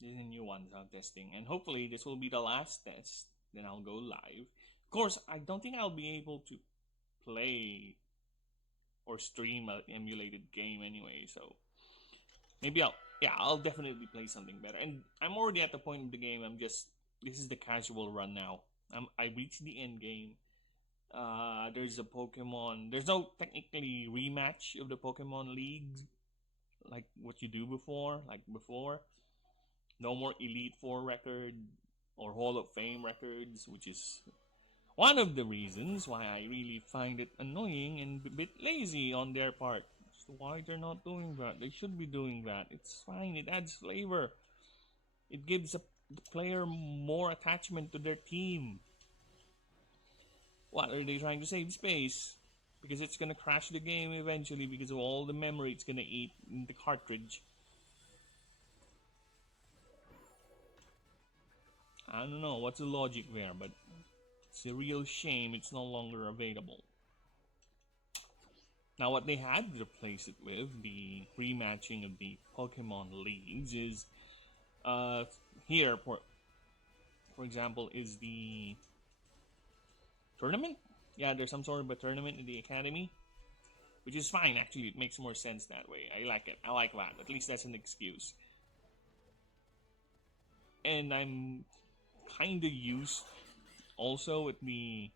This is a new one I'm testing, and hopefully this will be the last test. Then I'll go live. Of course, I don't think I'll be able to play or stream an emulated game anyway. So maybe I'll definitely play something better. And I'm already at the point of the game. This is the casual run now. I reached the end game. There's a Pokemon. There's no technically rematch of the Pokemon League like what you do before. Like before, no more Elite Four record or Hall of Fame records, which is one of the reasons why I really find it annoying and a bit lazy on their part. So why they're not doing that? They should be doing that. It's fine. It adds flavor. It gives the player more attachment to their team. What are they trying to save space? Because it's gonna crash the game eventually because of all the memory it's gonna eat in the cartridge. I don't know what's the logic there, but it's a real shame it's no longer available. Now, what they had to replace it with, the rematching of the Pokemon Leagues, is here, for example, is the tournament. Yeah, there's some sort of a tournament in the academy, which is fine. Actually, it makes more sense that way. I like it. I like that. At least that's an excuse. And I'm kind of used also with the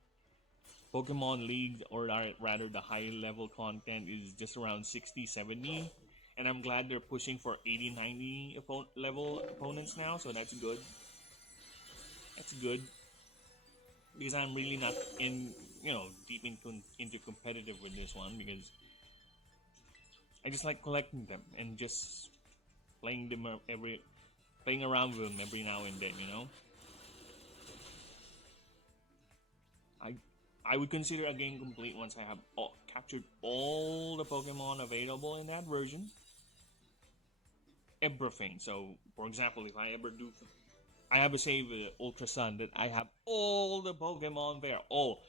Pokemon League, or rather the high level content is just around 60, 70. And I'm glad they're pushing for 80, 90 level opponents now, so that's good. That's good. Because I'm really not deep into competitive with this one, because I just like collecting them and just playing them playing around with them every now and then, I would consider a game complete once I have captured all the Pokemon available in that version. Everything. So, for example, if I ever do, I have a save Ultra Sun that I have all the Pokemon there, all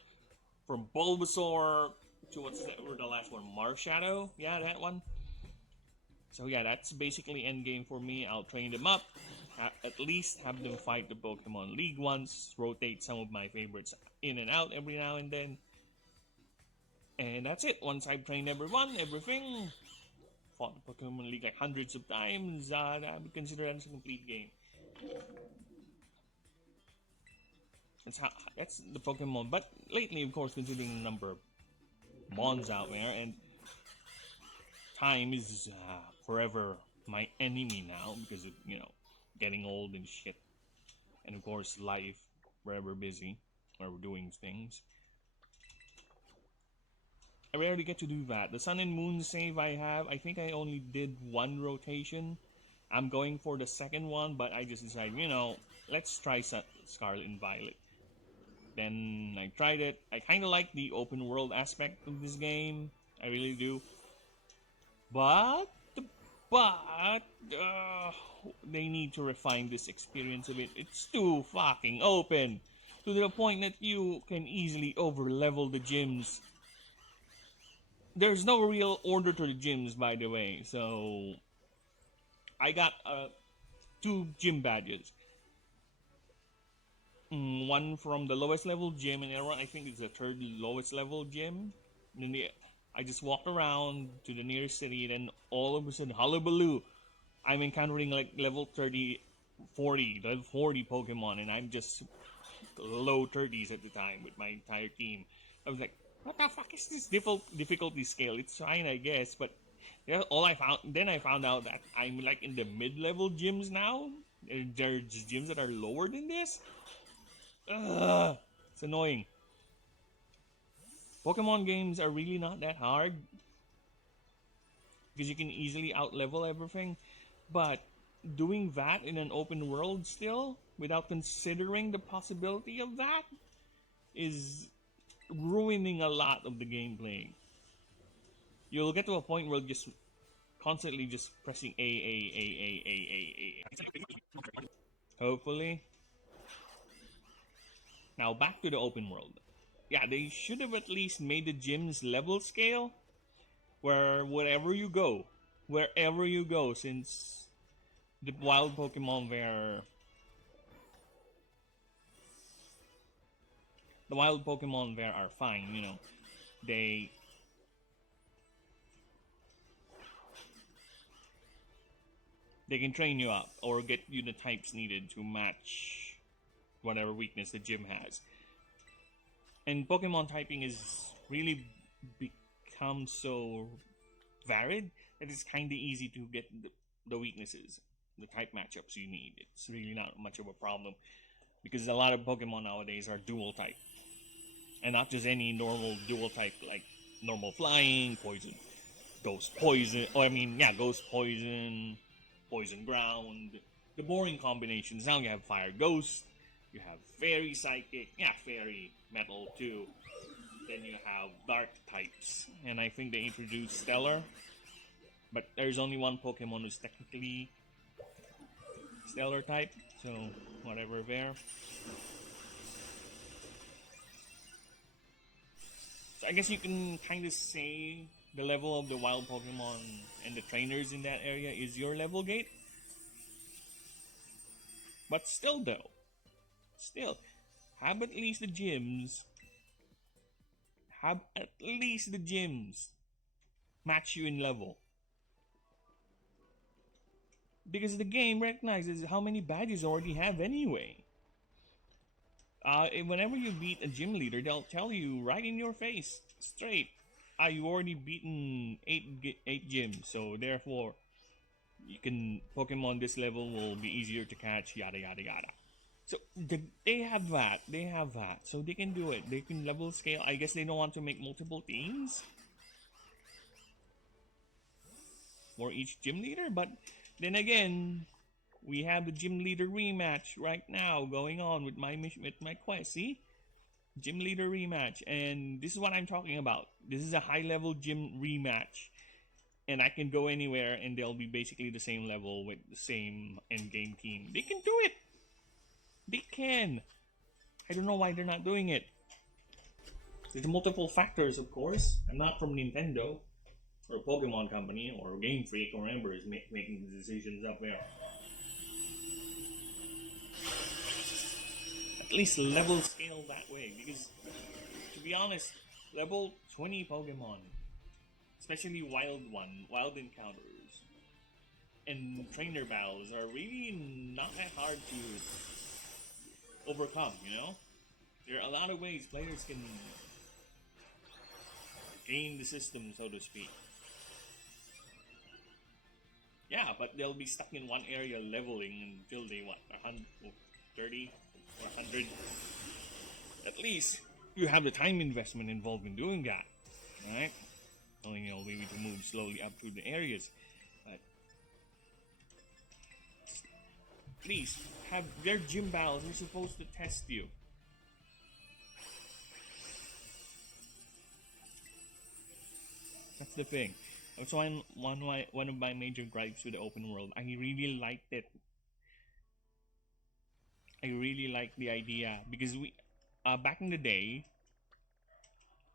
from Bulbasaur to the last one, Marshadow. Yeah, that one. So yeah, that's basically endgame for me. I'll train them up, at least have them fight the Pokemon League once, rotate some of my favorites in and out every now and then. And that's it. Once I've trained everything, fought the Pokemon League like hundreds of times, I would consider that as a complete game. That's the Pokemon. But lately, of course, considering the number of Mons out there, and time is forever my enemy now because of getting old and shit, and of course life, forever busy, forever doing things. I rarely get to do that. The Sun and Moon save I think I only did one rotation. I'm going for the second one, but I just decided, let's try Scarlet and Violet. Then I tried it. I kind of like the open world aspect of this game. I really do. But they need to refine this experience a bit. It's too fucking open to the point that you can easily over-level the gyms. There's no real order to the gyms, by the way. So I got 2 gym badges. One from the lowest level gym, and everyone I think it's the 3rd lowest level gym. And then I just walked around to the nearest city, then all of a sudden, hullabaloo, I'm encountering like level 30, 40, level 40 Pokemon, and I'm just low 30s at the time with my entire team. I was like, what the fuck is this difficulty scale? It's fine, I guess, but then I found out that I'm like in the mid-level gyms now. There's gyms that are lower than this. It's annoying. Pokemon games are really not that hard because you can easily outlevel everything, but doing that in an open world still without considering the possibility of that is ruining a lot of the gameplay. You'll get to a point where just constantly just pressing A. Hopefully. Now back to the open world. Yeah, they should have at least made the gym's level scale where wherever you go, since the wild Pokemon where the wild Pokemon there are fine, you know. They they can train you up or get you the types needed to match whatever weakness the gym has. And Pokemon typing is really become so varied that it's kind of easy to get the weaknesses, the type matchups you need. It's really not much of a problem because a lot of Pokemon nowadays are dual type, and not just any normal dual type like normal flying, poison, ghost poison. Or I mean, yeah, ghost poison, poison ground. The boring combinations. Now you have fire ghost, you have fairy psychic, yeah, fairy metal too. Then you have dark types, and I think they introduced stellar, but there's only one Pokemon who's technically stellar type, so whatever there. So I guess you can kind of say the level of the wild Pokemon and the trainers in that area is your level gate. But still though, still, have at least the gyms, have at least the gyms match you in level. Because the game recognizes how many badges you already have anyway. Whenever you beat a gym leader, they'll tell you right in your face, straight, you already beaten 8 gyms, so therefore, you can Pokemon this level will be easier to catch, yada yada yada. So they have that, so they can do it. They can level scale. I guess they don't want to make multiple teams for each gym leader, but then again, we have the gym leader rematch right now going on with my mission, with my quest. See, gym leader rematch, and this is what I'm talking about. This is a high level gym rematch, and I can go anywhere, and they'll be basically the same level with the same end game team. They can do it. They can. I don't know why they're not doing it. There's multiple factors, of course. I'm not from Nintendo or Pokemon Company or Game Freak or whoever is making the decisions up there. At least level scale that way, because to be honest, level 20 Pokemon, especially wild encounters, and trainer battles are really not that hard to overcome, you know? There are a lot of ways players can game the system, so to speak. Yeah, but they'll be stuck in one area leveling until they, 130 or 100. At least you have the time investment involved in doing that, right? Only, you know, maybe to move slowly up through the areas. But please, have their gym battles. They're supposed to test you. That's the thing. That's one of my major gripes with the open world. I really liked it. I really liked the idea because back in the day,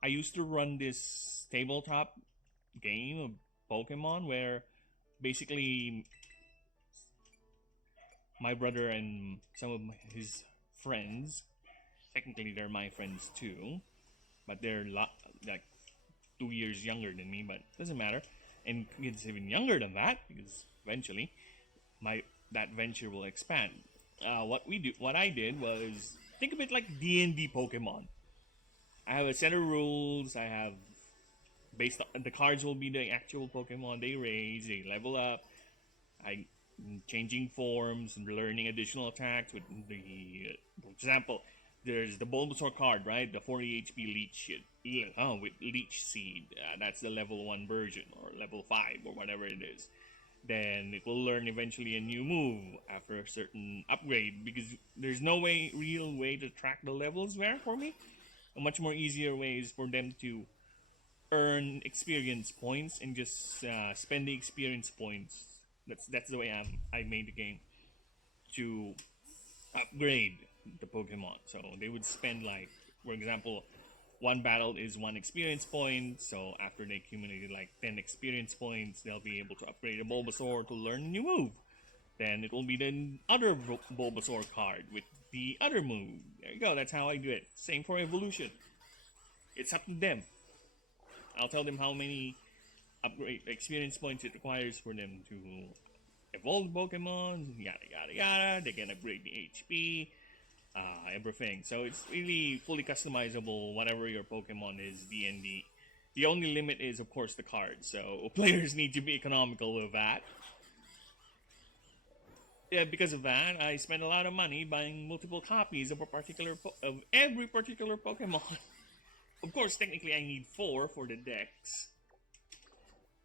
I used to run this tabletop game of Pokemon where basically my brother and some of his friends, technically they're my friends too, but they're like 2 years younger than me, but doesn't matter. And kids even younger than that, because eventually that venture will expand. What I did was think of it like D&D Pokemon. I have a set of rules. I have based on the cards will be the actual Pokemon they raise, they level up. I changing forms and learning additional attacks with the, for example, there's the Bulbasaur card, right? The 40 HP Leech with Leech Seed. That's the level 1 version, or level 5, or whatever it is. Then it will learn eventually a new move after a certain upgrade, because there's no real way to track the levels there for me. A much more easier way is for them to earn experience points and just spend the experience points. That's the way I made the game to upgrade the Pokemon. So they would spend, like, for example, one battle is 1 experience point. So after they accumulated like 10 experience points, they'll be able to upgrade a Bulbasaur to learn a new move. Then it will be the other Bulbasaur card with the other move. There you go, that's how I do it. Same for evolution. It's up to them. I'll tell them how many upgrade experience points it requires for them to evolve Pokemon, yada yada yada. They can upgrade the HP, everything. So it's really fully customizable, whatever your Pokemon is, D&D. The only limit is, of course, the cards. So players need to be economical with that. Yeah, because of that, I spend a lot of money buying multiple copies of of every particular Pokemon. Of course, technically, I need 4 for the decks.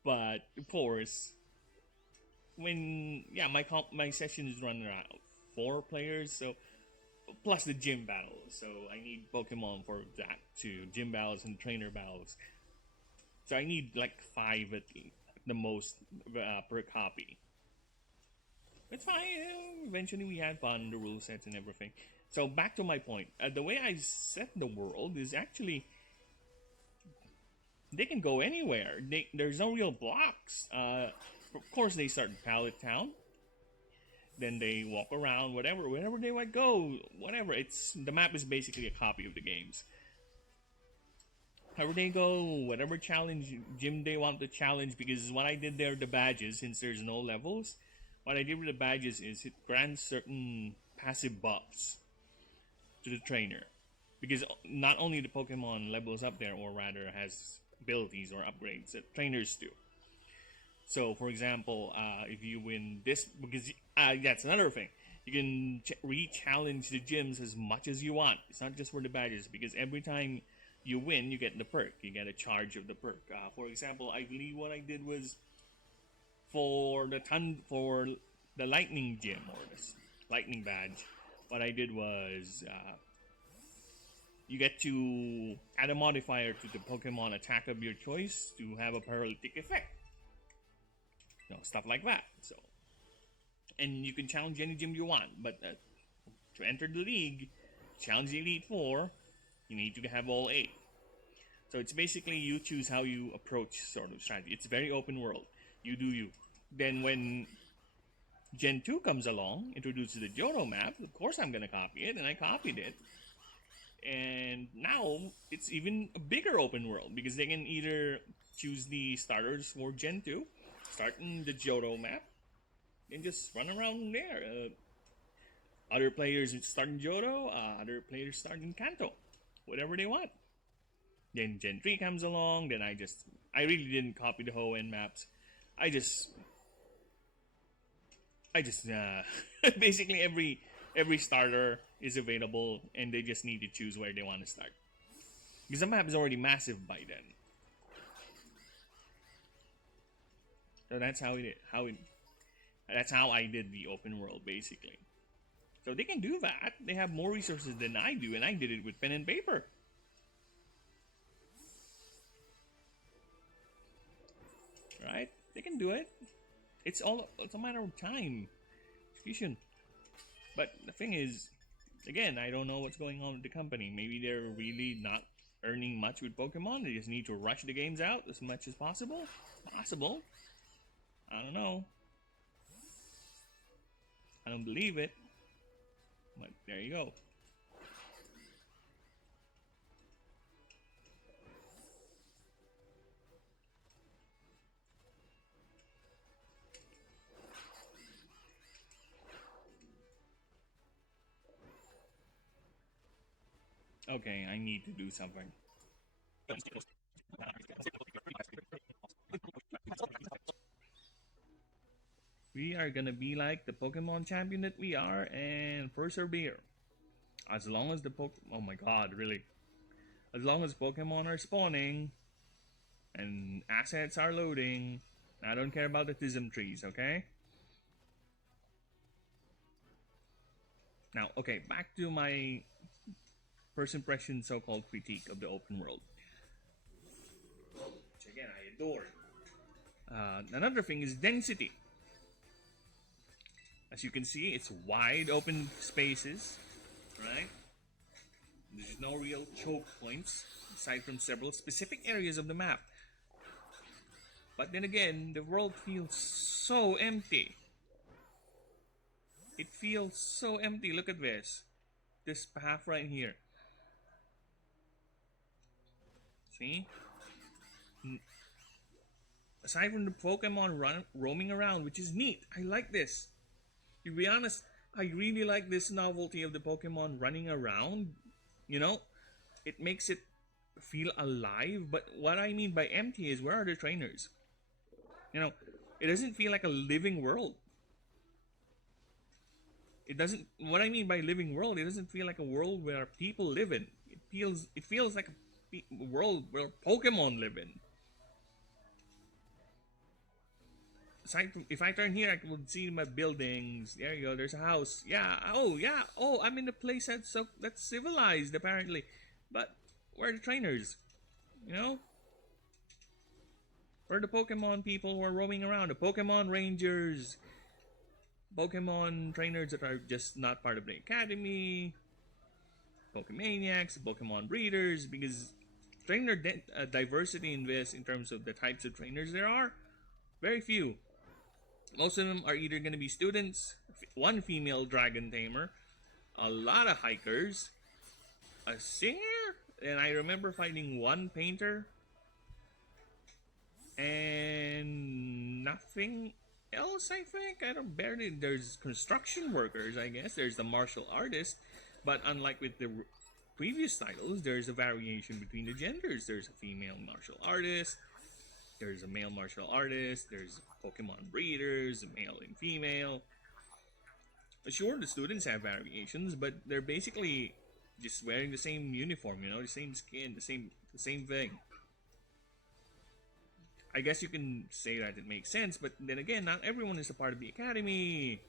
But of course, when my sessions run around 4 players, so plus the gym battles. So I need Pokemon for that too, gym battles and trainer battles. So I need like 5 at the most per copy. It's fine. Eventually, we had fun, the rule sets and everything. So back to my point. The way I set the world is actually they can go anywhere. There's no real blocks. Of course, they start in Pallet Town. Then they walk around, wherever they might go, whatever. The map is basically a copy of the games. However they go, whatever challenge gym they want to challenge, because what I did there, the badges, since there's no levels, what I did with the badges is it grants certain passive buffs to the trainer. Because not only the Pokemon levels up there, or rather has abilities or upgrades that trainers do. So, for example, if you win this, because that's another thing. You can re-challenge the gyms as much as you want. It's not just for the badges, because every time you win, you get the perk. You get a charge of the perk. For example, I believe what I did was for the lightning gym or the lightning badge. What I did was you get to add a modifier to the Pokemon attack of your choice to have a paralytic effect. Stuff like that. So, and you can challenge any gym you want, but to enter the league, challenge the Elite Four, you need to have all 8. So it's basically you choose how you approach sort of strategy. It's very open world. You do you. Then when Gen 2 comes along, introduces the Johto map, of course I'm gonna copy it, and I copied it. And now it's even a bigger open world because they can either choose the starters for Gen 2, start in the Johto map, and just run around there. Other players start in Johto, other players start in Kanto, whatever they want. Then Gen 3 comes along, then I really didn't copy the Hoenn maps. I just basically every starter is available, and they just need to choose where they want to start. Because the map is already massive by then. So that's that's how I did the open world, basically. So they can do that. They have more resources than I do, and I did it with pen and paper. Right? They can do it. It's a matter of time. Execution. But the thing is, again, I don't know what's going on with the company. Maybe they're really not earning much with Pokemon. They just need to rush the games out as much as possible. Possible. I don't know. I don't believe it. But there you go. Okay, I need to do something. We are gonna be like the Pokemon champion that we are and persevere. As long as oh my god, really. As long as Pokemon are spawning and assets are loading, I don't care about the Tism trees, okay? Now, okay, back to my first impression so-called critique of the open world. Which again, I adore. Another thing is density. As you can see, it's wide open spaces, right? There's no real choke points, aside from several specific areas of the map. But then again, the world feels so empty. It feels so empty. Look at this. This path right here. See? Aside from the Pokemon roaming around, which is neat. I like this. To be honest, I really like this novelty of the Pokemon running around. You know, it makes it feel alive. But what I mean by empty is, where are the trainers? You know, it doesn't feel like a living world. It doesn't. What I mean by living world, it doesn't feel like a world where people live in. It feels like a world where Pokemon live in. Aside from, if I turn here, I can see my buildings. There you go. There's a house. Yeah. Oh, yeah. Oh, I'm in a place that's civilized apparently. But where are the trainers? You know, where are the Pokemon people who are roaming around? The Pokemon Rangers, Pokemon trainers that are just not part of the academy, Pokemaniacs, Pokemon breeders. Because diversity in this, in terms of the types of trainers there are, very few. Most of them are either going to be students, one female dragon tamer, a lot of hikers, a singer, and I remember finding one painter, and nothing else. I think there's construction workers. I guess there's the martial artist, but unlike with the previous titles, there's a variation between the genders. There's a female martial artist. There's a male martial artist. There's Pokemon breeders, male and female. Sure, the students have variations, but they're basically just wearing the same uniform. You know, the same skin, the same thing. I guess you can say that it makes sense, but then again, not everyone is a part of the academy.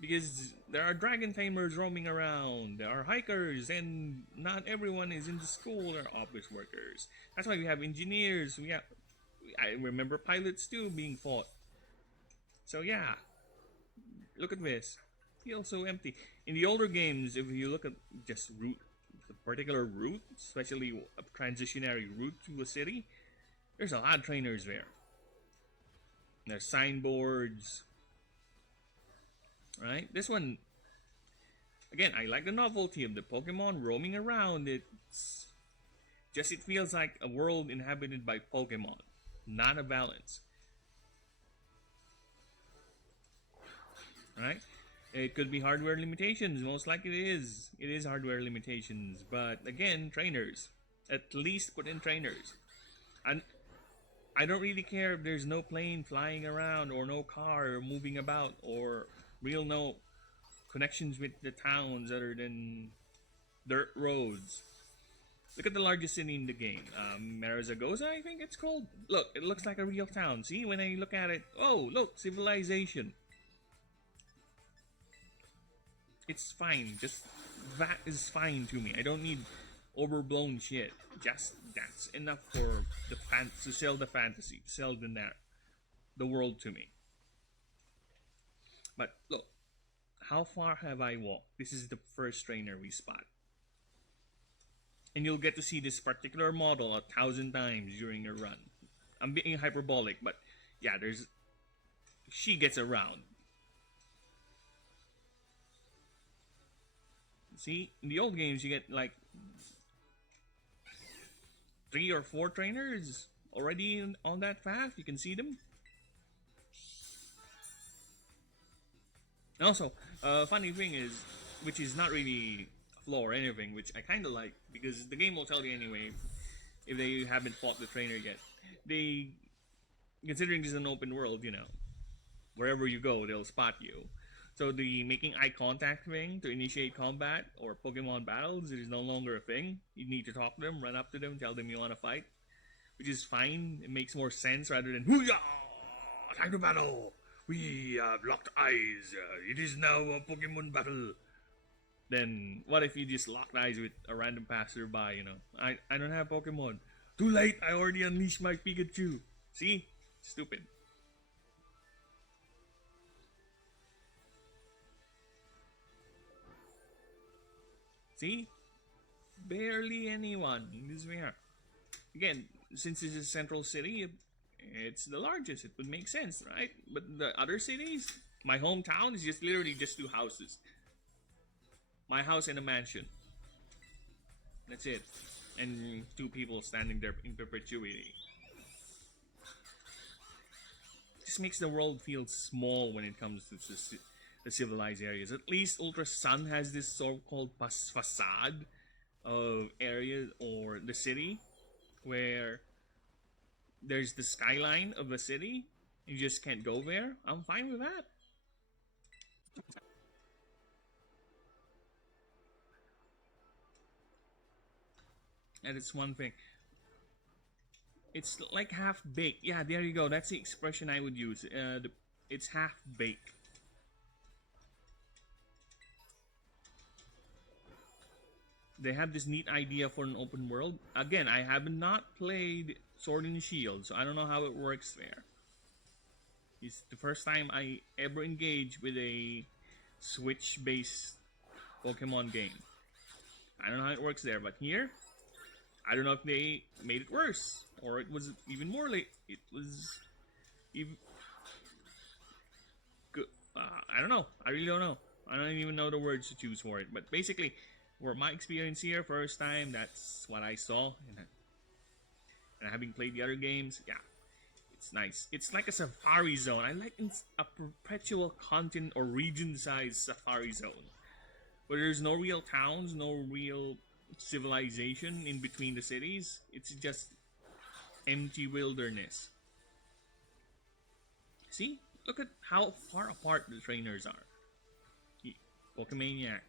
Because there are dragon tamers roaming around, there are hikers, and not everyone is in the school or office workers. That's why we have engineers. I remember pilots too being fought. So yeah, look at this. Feels so empty. In the older games, if you look at just the particular route, especially a transitionary route to a city, there's a lot of trainers there. There's signboards. Right? This one, again, I like the novelty of the Pokemon roaming around. It feels like a world inhabited by Pokemon, not a balance. Right? It could be hardware limitations. Most likely it is. It is hardware limitations. But again, trainers. At least put in trainers. And I don't really care if there's no plane flying around or no car moving about or no connections with the towns other than dirt roads. Look at the largest city in the game. Zaragoza, I think it's called. Look, it looks like a real town. See, when I look at it, oh, look, civilization. It's fine. Just that is fine to me. I don't need overblown shit. Just that's enough for to sell the fantasy, to sell the world to me. But look, how far have I walked? This is the first trainer we spot. And you'll get to see this particular model 1,000 times during your run. I'm being hyperbolic, but yeah, she gets around. See, in the old games, you get like 3 or 4 trainers already on that path. You can see them. And also, funny thing is, which is not really a flaw or anything, which I kind of like, because the game will tell you anyway, if they haven't fought the trainer yet. Considering this is an open world, wherever you go, they'll spot you. So the making eye contact thing to initiate combat or Pokemon battles is no longer a thing. You need to talk to them, run up to them, tell them you want to fight, which is fine. It makes more sense rather than, "Hoo-yah! Time to battle! We have locked eyes. It is now a Pokemon battle." Then what if you just locked eyes with a random passerby? I don't have Pokemon. Too late. I already unleashed my Pikachu. See, stupid. See, barely anyone is there. Again, since this is central city, it's the largest. It would make sense, right? But the other cities, My hometown is just literally just 2 houses. My house and a mansion. That's it. And 2 people standing there in perpetuity. Just makes the world feel small when it comes to the civilized areas. At least Ultra Sun has this so-called facade of areas or the city where there's the skyline of a city. You just can't go there. I'm fine with that. And it's one thing. It's like half baked. Yeah, there you go. That's the expression I would use. It's half baked. They have this neat idea for an open world. Again, I have not played Sword and Shield, so I don't know how it works there. It's the first time I ever engage with a Switch-based Pokemon game. I don't know how it works there, but here, I don't know if they made it worse, or it was even more late. It was even good. I don't know. I really don't know. I don't even know the words to choose for it. But basically, for my experience here, first time, that's what I saw. And having played the other games, yeah, it's nice. It's like a safari zone. I like a perpetual continent or region-sized safari zone, where there's no real towns, no real civilization in between the cities. It's just empty wilderness. See? Look at how far apart the trainers are. Pokemaniac.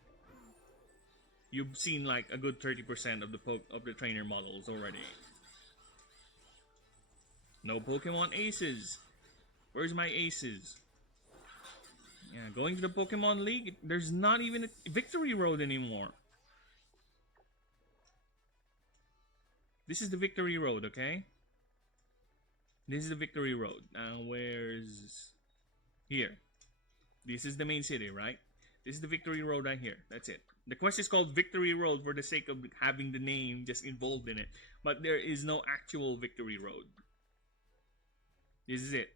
You've seen like a good 30% of the trainer models already. No Pokemon aces. Where's my aces? Yeah, going to the Pokemon League, there's not even a victory road anymore. This is the victory road, okay? This is the victory road. Now, where's... Here. This is the main city, right? This is the victory road right here. That's it. The quest is called Victory Road for the sake of having the name just involved in it. But there is no actual victory road. This is it.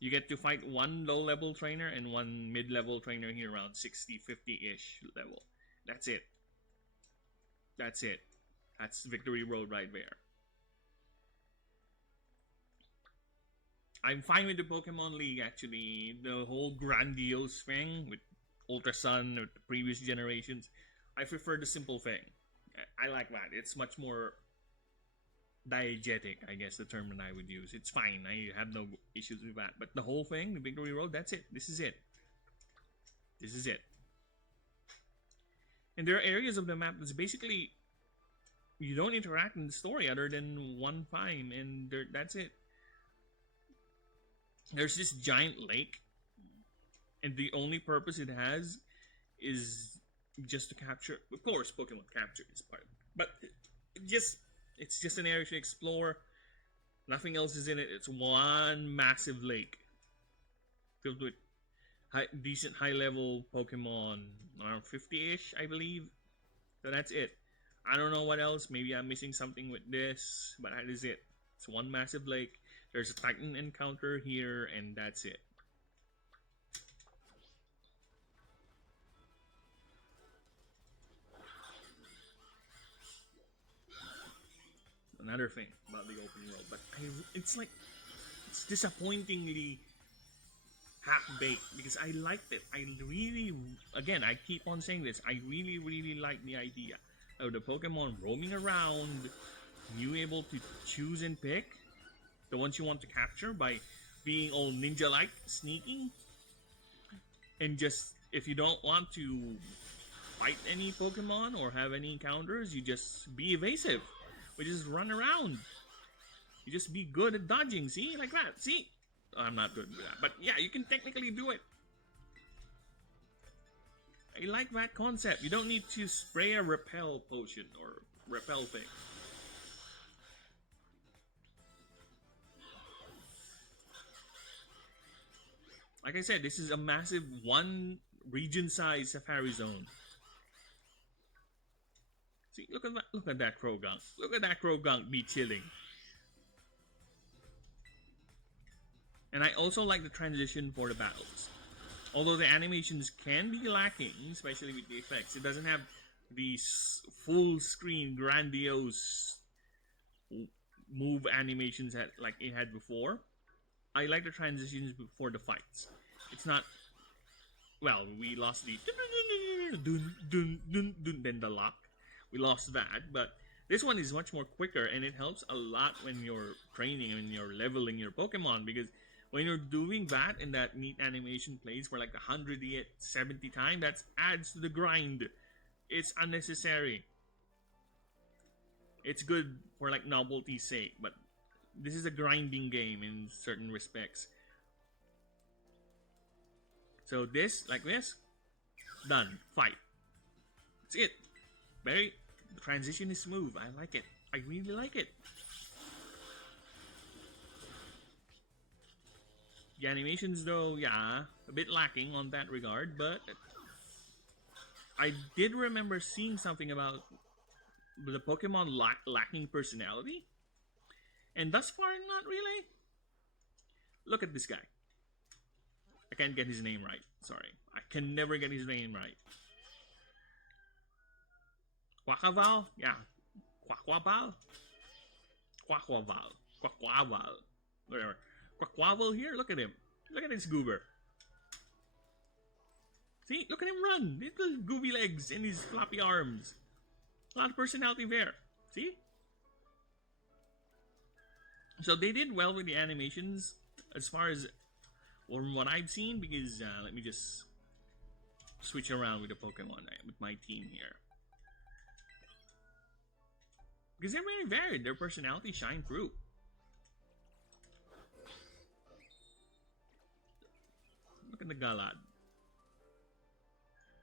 You get to fight one low-level trainer and one mid-level trainer here around 60, 50-ish level. That's it. That's it. That's Victory Road right there. I'm fine with the Pokemon League, actually. The whole grandiose thing with Ultra Sun or the previous generations. I prefer the simple thing. I like that. It's much more diegetic, I guess the term that I would use. It's fine. I have no issues with that. But the whole thing, the Victory Road, that's it. This is it. This is it. And there are areas of the map that's basically you don't interact in the story other than one time, and that's it. There's this giant lake, and the only purpose it has is just to capture. Of course, Pokemon capture is part of it, but it's just an area to explore. Nothing else is in it. It's one massive lake filled with decent high-level Pokemon, around 50-ish, I believe. So that's it. I don't know what else. Maybe I'm missing something with this, but that is it. It's one massive lake. There's a Titan encounter here, and that's it. Another thing about the open world, but it's disappointingly half-baked because I liked it. I really, again, I keep on saying this, I really, really like the idea of the Pokemon roaming around, you able to choose and pick the ones you want to capture by being all ninja-like, sneaking, and just, if you don't want to fight any Pokemon or have any encounters, you just be evasive. We just run around. You just be good at dodging, see? Like that, see? I'm not good with that, but yeah, you can technically do it. I like that concept. You don't need to spray a repel potion or repel thing. Like I said, this is a massive one region-sized safari zone. See, look at that Krogunk. Look at that Krogunk be chilling. And I also like the transition for the battles. Although the animations can be lacking, especially with the effects, it doesn't have these full screen grandiose move animations like it had before. I like the transitions before the fights. It's not, well, we lost the dun dun dun dun, then the lock. We lost that, but this one is much more quicker, and it helps a lot when you're training and you're leveling your Pokemon, because when you're doing that and that neat animation plays for like 170 times, that adds to the grind. It's unnecessary. It's good for like novelty's sake, but this is a grinding game in certain respects. So this, like this, done. Fight. That's it. The transition is smooth. I like it. I really like it. The animations, though, yeah, a bit lacking on that regard, but I did remember seeing something about the Pokemon lacking personality, and thus far, not really. Look at this guy. I can't get his name right. Sorry. I can never get his name right. Quackabal? Yeah. Quackabal? Quackabal. Quackabal. Whatever. Quackabal here? Look at him. Look at this goober. See? Look at him run. Little goofy legs and his floppy arms. A lot of personality there. See? So they did well with the animations as far as from what I've seen, because let me just switch around with the Pokemon with my team here. Because they're very varied. Their personalities shine through. Look at the Galad.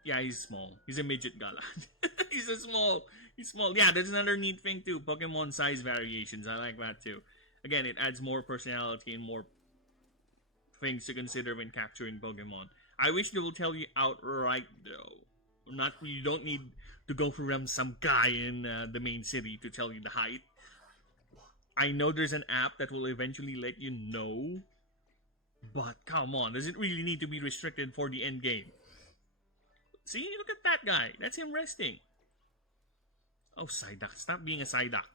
Yeah, he's small. He's a midget Galad. He's small. Yeah, that's another neat thing too. Pokemon size variations. I like that too. Again, it adds more personality and more things to consider when capturing Pokemon. I wish they will tell you outright though. You don't need to go from some guy in the main city to tell you the height. I know there's an app that will eventually let you know, but come on, does it really need to be restricted for the end game? See, look at that guy. That's him resting. Oh, Psyduck. Stop being a Psyduck.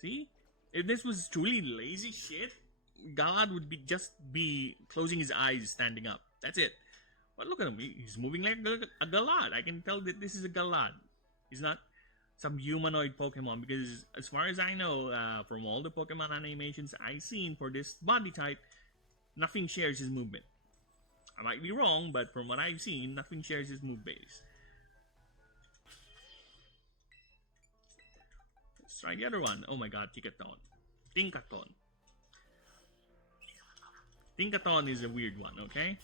See? If this was truly lazy shit, Galad would just be closing his eyes, standing up. That's it. But look at him. He's moving like a Galad. I can tell that this is a Galad. He's not some humanoid Pokemon, because as far as I know, from all the Pokemon animations I've seen for this body type, nothing shares his movement. I might be wrong, but from what I've seen, nothing shares his move base. Let's try the other one. Oh my god, Tinkaton. Tinkaton is a weird one, okay?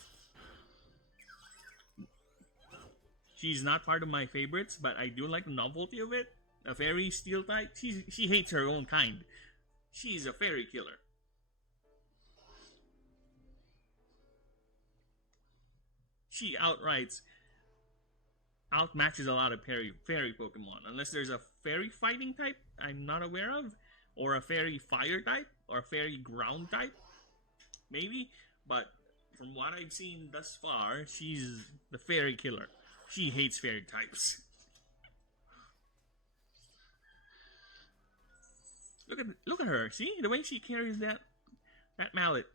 She's not part of my favorites, but I do like the novelty of it. A fairy steel type. She hates her own kind. She's a fairy killer. She outmatches a lot of fairy Pokemon. Unless there's a fairy fighting type I'm not aware of, or a fairy fire type, or a fairy ground type, maybe. But from what I've seen thus far, she's the fairy killer. She hates fairy types. Look at her. See the way she carries that mallet.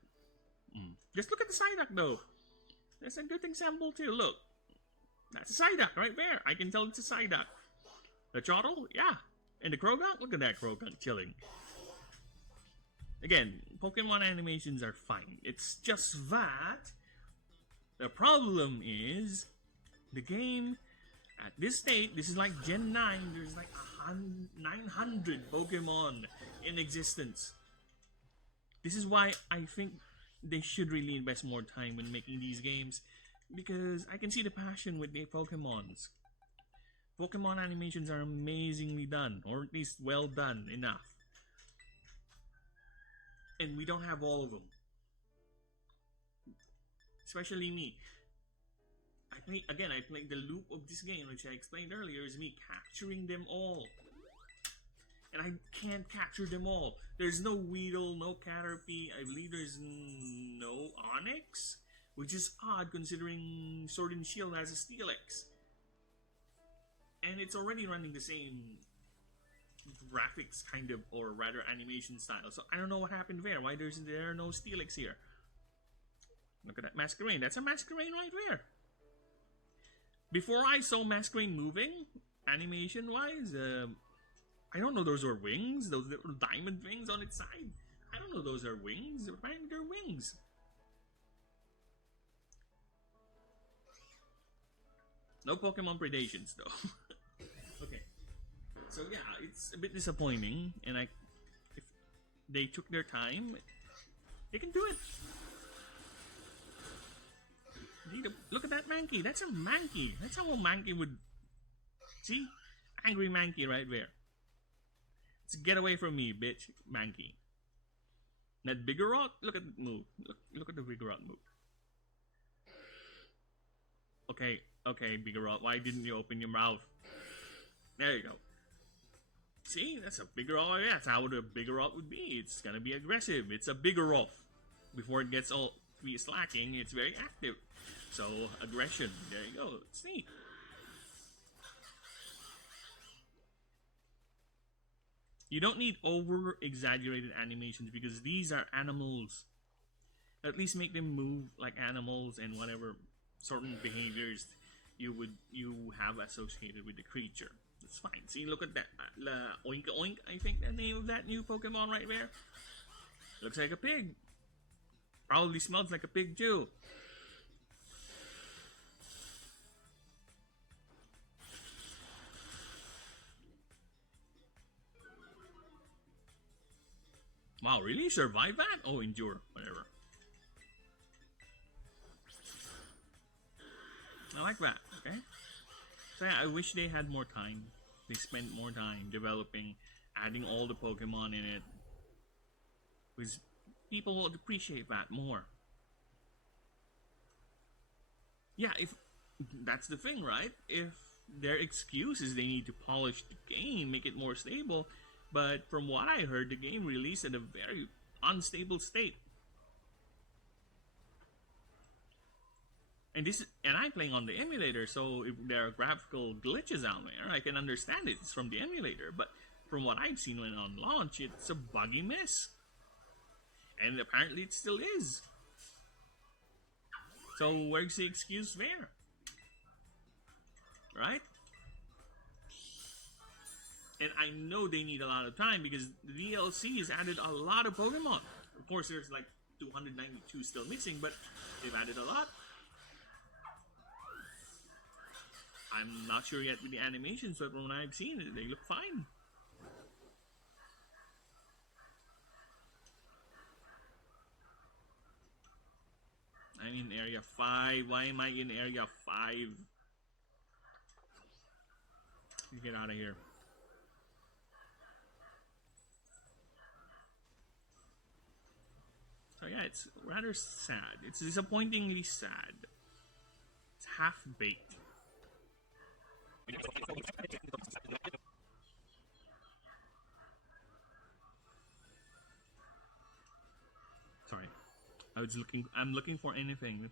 Just look at the Psyduck though. That's a good example too. Look, that's a Psyduck right there. I can tell it's a Psyduck. The Trottle, yeah, and the Croagunk. Look at that Croagunk chilling. Again, Pokemon animations are fine. It's just that the problem is the game at this state. This is like Gen 9. There's like 900 Pokemon in existence. This is why I think they should really invest more time when making these games, because I can see the passion with the Pokemons. Pokemon animations are amazingly done, or at least well done enough. And we don't have all of them. Especially me. I played the loop of this game, which I explained earlier, is me capturing them all. and I can't capture them all. There's no Weedle, no Caterpie. I believe there's no Onyx, which is odd considering Sword and Shield has a Steelix. And it's already running the same graphics kind of, or rather animation style. So I don't know what happened there. Why there are no Steelix here? Look at that Masquerain. That's a Masquerain right there. Before I saw Masquerain moving, animation wise, I don't know those are wings. Those little diamond things on its side. I don't know those are wings. Apparently they're wings. No Pokemon Predations though. Okay. So yeah, it's a bit disappointing, and if they took their time, they can do it. Look at that Mankey. That's a Mankey. That's how a Mankey would. See, angry Mankey right there. Let's get away from me, bitch, Mankey. That Vigoroth. Look at the move. Look at the Vigoroth move. Okay, Vigoroth. Why didn't you open your mouth? There you go. See, that's a Vigoroth. Yeah, that's how the Vigoroth would be. It's gonna be aggressive. It's a Vigoroth. Before it gets all slacking, it's very active. So, aggression. There you go. It's neat. You don't need over-exaggerated animations because these are animals. At least make them move like animals and whatever certain behaviors you have associated with the creature. That's fine. See, look at that. Oink Oink, I think the name of that new Pokemon right there. Looks like a pig. Probably smells like a pig too. Wow, really? Survive that? Oh, endure. Whatever. I like that, okay? So yeah, I wish they had more time. They spent more time developing, adding all the Pokemon in it. Because people would appreciate that more. Yeah, if that's the thing, right? If their excuse is they need to polish the game, make it more stable, but from what I heard, the game released at a very unstable state. And I'm playing on the emulator, so if there are graphical glitches out there, I can understand it. It's from the emulator, but from what I've seen when on launch, it's a buggy mess. And apparently it still is. So where's the excuse there? Right? And I know they need a lot of time because the DLC has added a lot of Pokemon. Of course, there's like 292 still missing, but they've added a lot. I'm not sure yet with the animations, but from what I've seen, they look fine. I'm in Area 5. Why am I in Area 5? Get out of here. So yeah, it's rather sad. It's disappointingly sad. It's half-baked. Sorry. I'm looking for anything.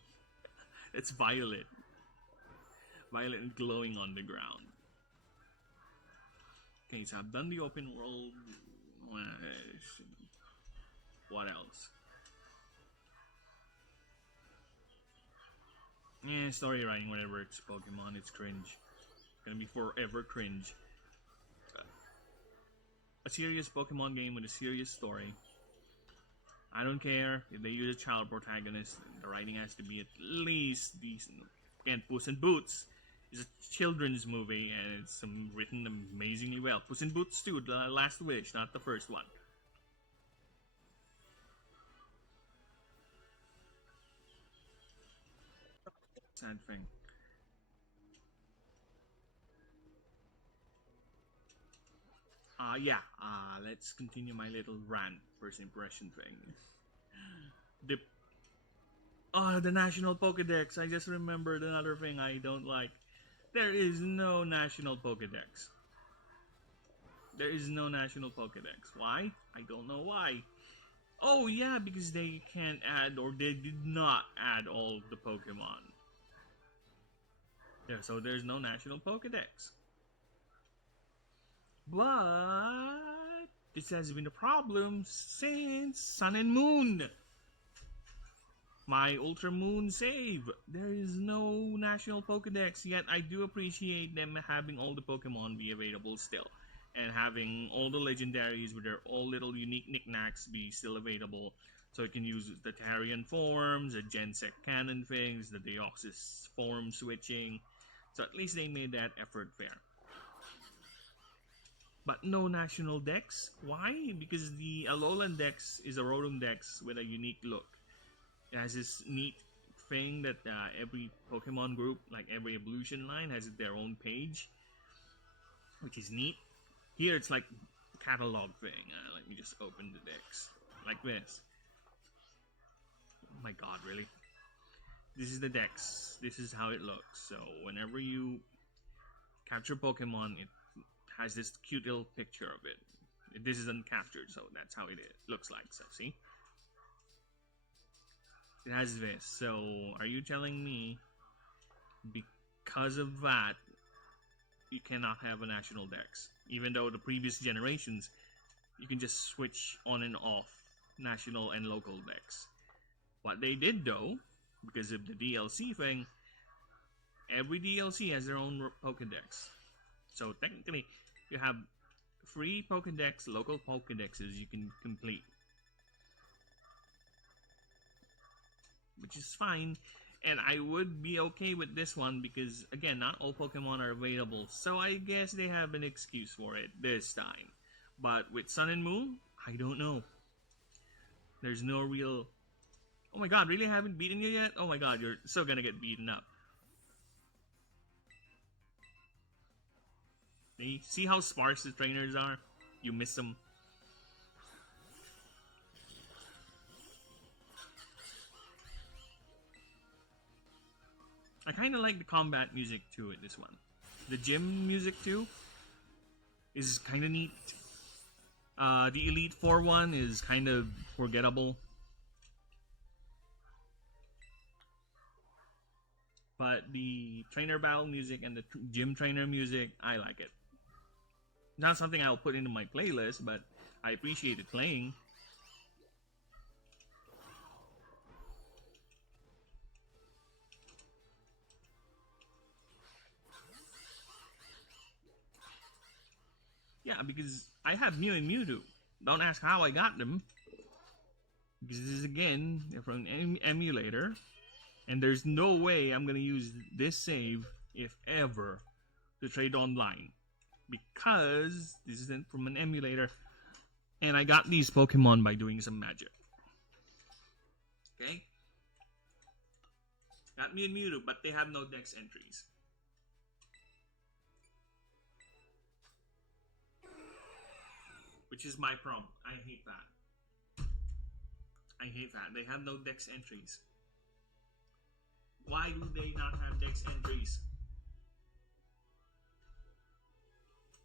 It's violet. Violet and glowing on the ground. Okay, so I've done the open world. What else? Yeah, story writing, whatever. It's Pokemon. It's cringe. Gonna be forever cringe. A serious Pokemon game with a serious story. I don't care if they use a child protagonist. The writing has to be at least decent. Again, Puss in Boots is a children's movie and it's written amazingly well. Puss in Boots 2, The Last Wish, not the first one. Sad thing. Yeah. Let's continue my little rant, first impression thing. The National Pokedex. I just remembered another thing I don't like. There is no National Pokedex. There is no national Pokedex. Why? I don't know why. Oh yeah, because they can't add, or they did not add all the Pokemon. Yeah, so there's no national Pokedex. But this has been a problem since Sun and Moon. My Ultra Moon save. There is no national Pokedex, yet I do appreciate them having all the Pokemon be available still. And having all the legendaries with their all little unique knickknacks be still available. So you can use the Tarian forms, the Gensec cannon things, the Deoxys form switching. So at least they made that effort fair. But no national dex. Why? Because the Alolan dex is a Rotom dex with a unique look. It has this neat thing that every Pokemon group, like every evolution line, has their own page, which is neat. Here it's like a catalog thing. Let me just open the dex like this. Oh my god, really? This is the dex. This is how it looks. So whenever you capture Pokemon, it has this cute little picture of it. This is uncaptured, so that's how it looks like. So see, it has this. So are you telling me because of that you cannot have a national dex, even though the previous generations you can just switch on and off national and local dex? What they did though, because of the DLC thing, every DLC has their own Pokedex. So technically you have 3 Pokedex, local Pokedexes you can complete, which is fine. And I would be okay with this one because, again, not all Pokemon are available. So I guess they have an excuse for it this time. But with Sun and Moon, I don't know. There's no real... Oh my god, really haven't beaten you yet? Oh my god, you're so gonna get beaten up. See how sparse the trainers are? You miss them. I kind of like the combat music too in this one. The gym music too is kind of neat. The Elite Four one is kind of forgettable. But the trainer battle music and the gym trainer music, I like it. Not something I'll put into my playlist, but I appreciate it playing. Yeah, because I have Mew and Mewtwo. Don't ask how I got them. Because this is, again, from an emulator. And there's no way I'm going to use this save, if ever, to trade online. Because this isn't from an emulator. And I got these Pokemon by doing some magic. Okay? Got Mew and Mewtwo, but they have no dex entries. Which is my problem. I hate that. I hate that. They have no dex entries. Why do they not have dex entries?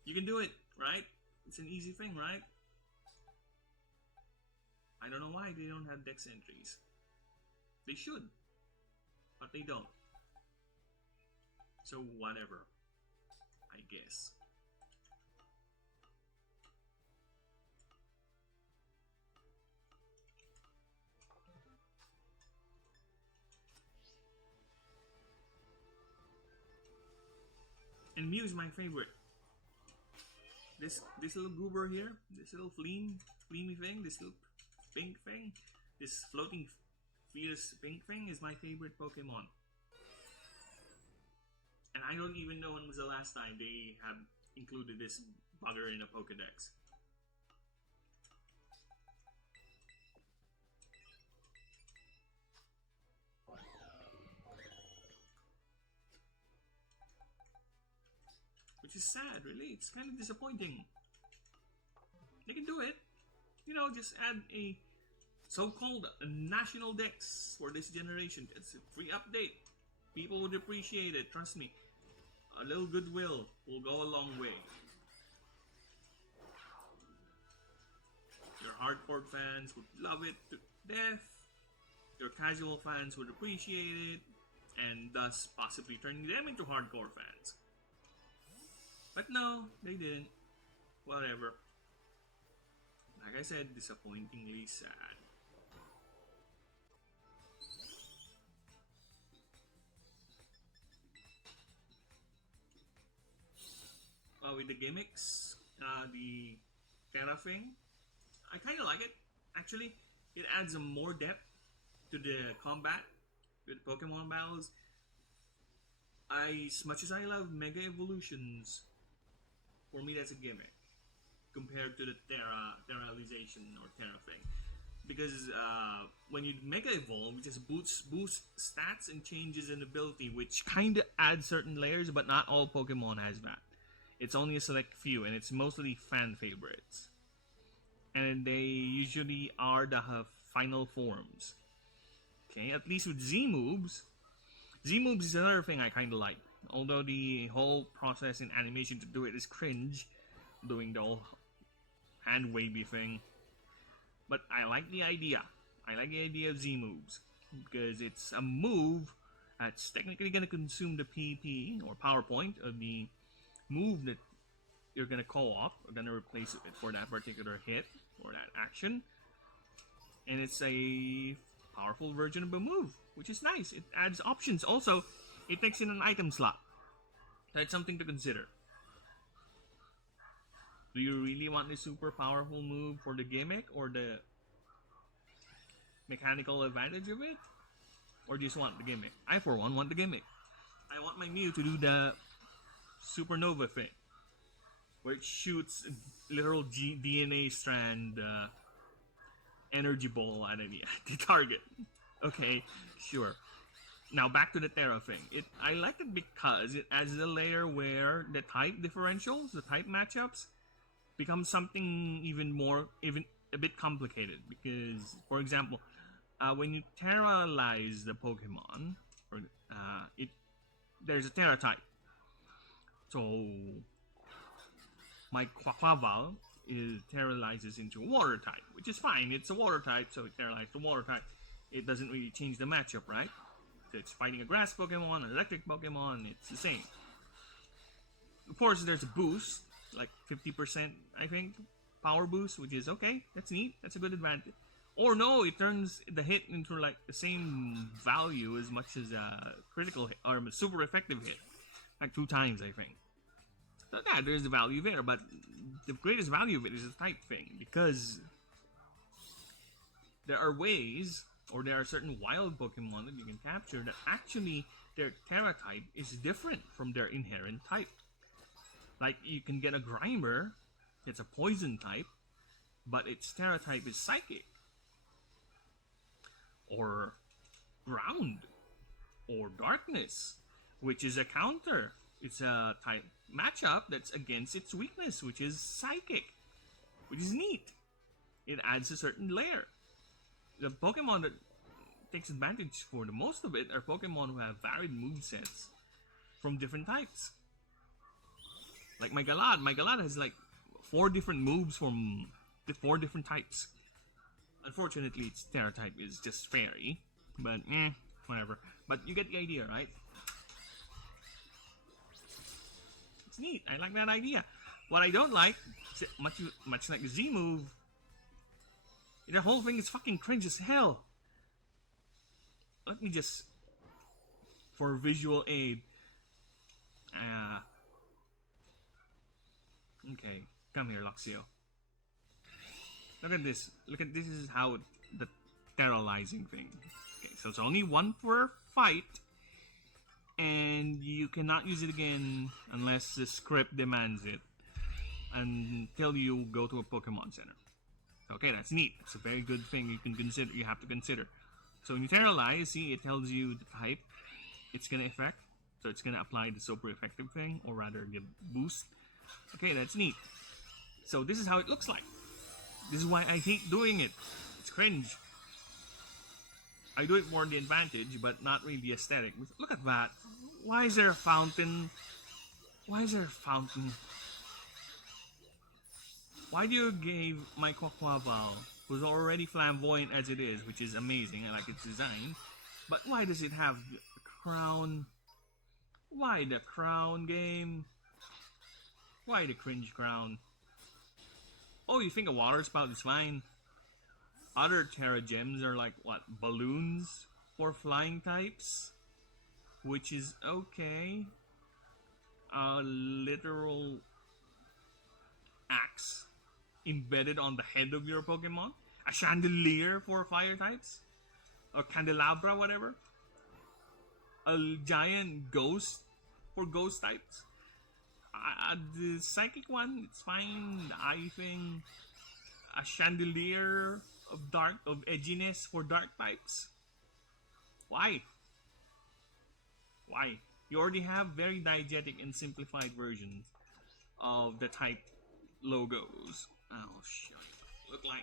You can do it, right? It's an easy thing, right? I don't know why they don't have dex entries. They should, but they don't. So whatever, I guess. And Mew is my favorite. This little goober here, this little fleamy thing, this little pink thing, this floating fierce pink thing is my favorite Pokemon. And I don't even know when was the last time they have included this bugger in a Pokedex. Which is sad, really. It's kind of disappointing. They can do it. You know, just add a so-called national dex for this generation. It's a free update. People would appreciate it, trust me. A little goodwill will go a long way. hardcore fans would love it to death, your casual fans would appreciate it, and thus possibly turning them into hardcore fans. But no, they didn't. Whatever. Like I said, disappointingly sad. With the gimmicks, the Terra thing, I kind of like it. Actually, it adds some more depth to the combat with Pokemon battles. As much as I love Mega Evolutions, for me that's a gimmick compared to the Terraization or Terra thing. Because when you Mega Evolve, it just boosts stats and changes in ability, which kind of adds certain layers, but not all Pokemon has that. It's only a select few, and it's mostly fan favorites. And they usually are the final forms. Okay, at least with Z-moves. Z-moves is another thing I kind of like. Although the whole process in animation to do it is cringe, doing the whole hand wavy thing. But I like the idea. I like the idea of Z-moves. Because it's a move that's technically going to consume the PP, or power point, of the move that you're gonna call off, or gonna replace it for that particular hit or that action, and it's a powerful version of a move, which is nice. It adds options. Also, it takes in an item slot. That's something to consider. Do you really want the super powerful move for the gimmick or the mechanical advantage of it, or do you just want the gimmick? I, for one, want the gimmick. I want my Mew to do the supernova thing, where it shoots literal DNA strand energy ball at the target. Okay, sure. Now back to the Terra thing. I like it because it adds a layer where the type differentials, the type matchups, become something even a bit complicated. Because, for example, when you Terralize the Pokemon, there's a Terra type. So, my Quaquaval terrorizes into a water type, which is fine. It's a water type, so it terrorizes the water type. It doesn't really change the matchup, right? So it's fighting a grass Pokemon, an electric Pokemon, it's the same. Of course, there's a boost, like 50%, I think, power boost, which is okay. That's neat. That's a good advantage. Or no, it turns the hit into like the same value as much as a critical hit, or a super effective hit. Like 2 times, I think. So yeah, there's the value there, but the greatest value of it is the type thing, because there are ways, or there are certain wild Pokemon that you can capture that actually their Terra type is different from their inherent type. Like, you can get a Grimer, it's a poison type, but its Terra type is Psychic, or Ground, or Darkness, which is a counter. It's a type matchup that's against its weakness, which is Psychic, which is neat. It adds a certain layer. The Pokemon that takes advantage for the most of it are Pokemon who have varied movesets from different types. Like my Galad. My Galad has like 4 different moves from the 4 different types. Unfortunately, its Terra type is just Fairy, but whatever. But you get the idea, right? It's neat. I like that idea. What I don't like, much like the Z move, the whole thing is fucking cringe as hell. Let me just, for visual aid, okay, come here, Luxio. Look at this. This is how the terrorizing thing. Okay, so it's only 1 per fight, and you cannot use it again unless the script demands it, until you go to a Pokemon Center. Okay, that's neat. It's a very good thing you have to consider. So when you terrorize, see, it tells you the type it's gonna affect. So it's gonna apply the super effective thing, or rather the boost. Okay, that's neat. So this is how it looks like. This is why I hate doing it. It's cringe. I do it for the advantage, but not really the aesthetic. Look at that. Why is there a fountain? Why is there a fountain? Why do you give my Quaquaval, who's already flamboyant as it is, which is amazing, I like its design, but why does it have a crown? Why the crown game? Why the cringe crown? Oh, you think a water spout is fine? Other Terra gems are like, what, balloons for flying types? Which is okay. A literal axe embedded on the head of your Pokemon? A chandelier for fire types? A candelabra, whatever? A giant ghost for ghost types? The psychic one, it's fine. The eye thing. A chandelier of edginess for dark types? Why? Why? You already have very diegetic and simplified versions of the type logos. Oh, shit. Look like.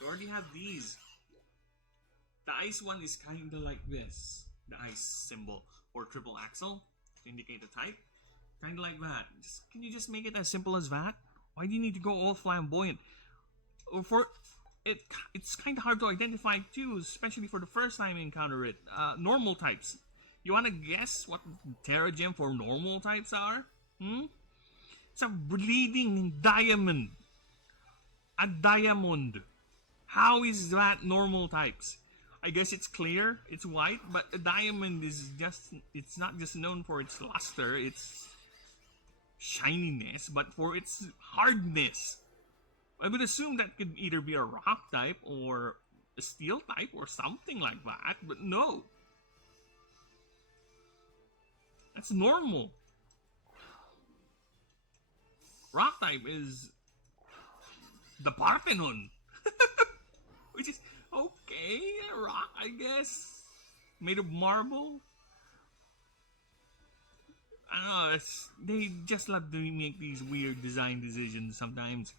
You already have these. The ice one is kind of like this. The ice symbol or triple axle to indicate the type. Kind of like that. Can you just make it as simple as that? Why do you need to go all flamboyant? It's kind of hard to identify too, especially for the first time you encounter it. Normal types. You wanna guess what Terra Gem for normal types are? It's a bleeding diamond. A diamond. How is that normal types? I guess it's clear, it's white, but a diamond is it's not just known for its luster, its shininess, but for its hardness. I would assume that could either be a rock type or a steel type or something like that, but no. That's normal. Rock type is the Parthenon. Which is okay, rock, I guess. Made of marble. I don't know, they just love to make these weird design decisions sometimes.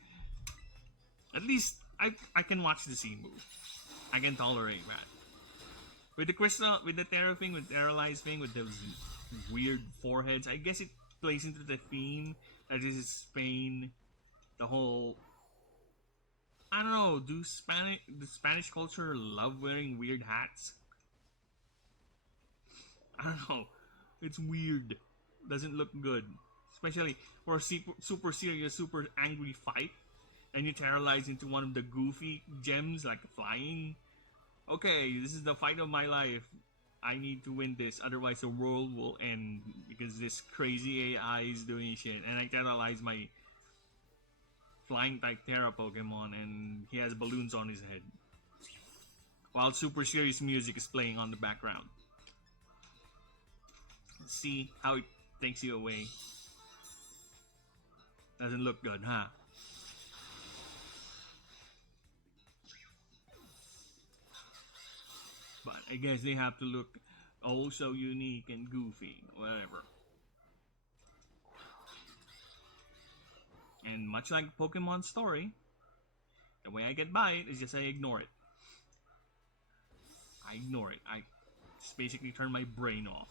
At least I can watch the scene move. I can tolerate that. With the crystal, with the Terra thing, with Terralize thing, with those weird foreheads, I guess it plays into the theme that is Spain. The whole, I don't know, the Spanish culture love wearing weird hats? I don't know. It's weird. Doesn't look good. Especially for a super serious, super angry fight. And you terrorize into one of the goofy gems like flying. Okay, this is the fight of my life. I need to win this, otherwise the world will end because this crazy AI is doing shit. And I terrorize my flying type Terra Pokemon and he has balloons on his head. While super serious music is playing on the background. See how it takes you away. Doesn't look good, huh? But I guess they have to look oh so unique and goofy, whatever. And much like Pokemon story, the way I get by it is just I ignore it. I ignore it. I just basically turn my brain off.